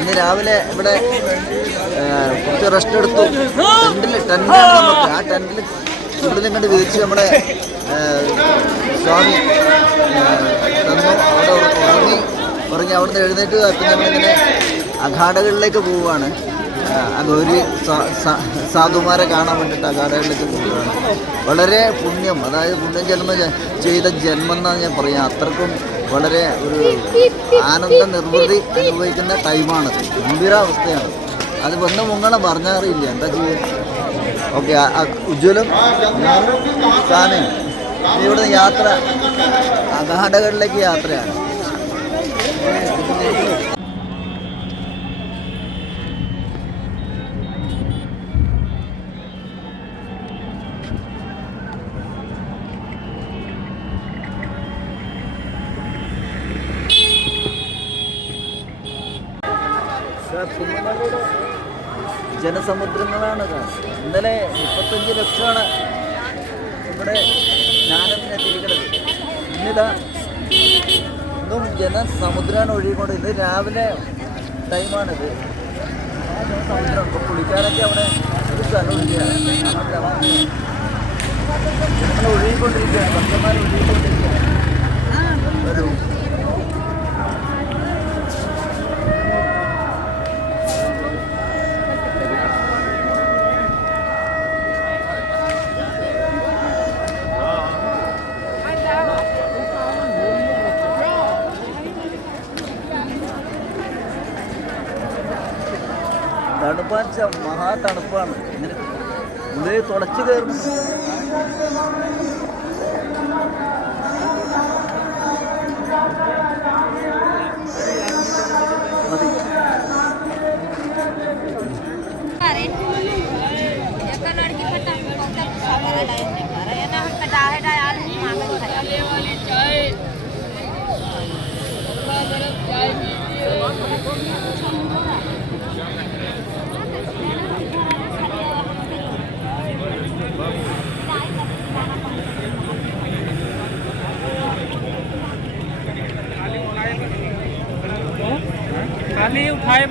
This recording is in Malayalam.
ഇന്ന് രാവിലെ ഇവിടെ കുറച്ച് റെസ്റ്റ് എടുത്തു. ടെന്റാണ് നമുക്ക്. ആ ടെന്റിൽ കൂടുതലും കണ്ട് വിരിച്ച് നമ്മുടെ സ്വാമി തന്നു. അവിടെ ഉറങ്ങി അവിടുന്ന് എഴുന്നേറ്റ് ഇപ്പം ഞങ്ങളിങ്ങനെ അഖാഡകളിലേക്ക് പോവുകയാണ്. ഗൗരി സാധുമാരെ കാണാൻ വേണ്ടിയിട്ട് അഖാഡകളിലേക്ക് പോവുകയാണ്. വളരെ പുണ്യം, അതായത് പുണ്യം ചെയ്ത ജന്മം എന്നാണ് ഞാൻ പറയാം. അത്രക്കും വളരെ ഒരു ആനന്ദ നിർവൃതി അനുഭവിക്കുന്ന ടൈമാണത്. ഗംഭീരാവസ്ഥയാണ്. അത് വന്ന് മുങ്ങണം പറഞ്ഞറിയില്ല, എന്താ ചെയ്യുക. ഓക്കെ, ഉജ്ജ്വലും സാനയും ഇവിടെ യാത്ര അഖാഡകളിലേക്ക് യാത്രയാണ്. ജനസമുദ്രങ്ങളാണ്. ഇന്നലെ 35 ലക്ഷമാണ് ഇവിടെ സ്നാനത്തിനെത്തിയിരിക്കുന്നത്. ഇന്നിതാ ഇന്നും ജനസമുദ്രമാണ് ഒഴുകിക്കൊണ്ട്. ഇത് രാവിലെ ടൈമാണിത്. ജനസമുദ്രം ഇപ്പോൾ കുളിക്കാനൊക്കെ അവിടെ ഒരു സ്ഥലമില്ല. ജനങ്ങൾ ഒഴുകിക്കൊണ്ടിരിക്കുകയാണ്, ഭക്തന്മാർ ഒഴുകിക്കൊണ്ടിരിക്കുകയാണ്. ഒരു തണുപ്പാച്ച മഹാ തണുപ്പാണ്. ഇങ്ങനെ ഉള്ളിൽ തുളച്ചു കയറുന്നു. മതി. खाली उठाए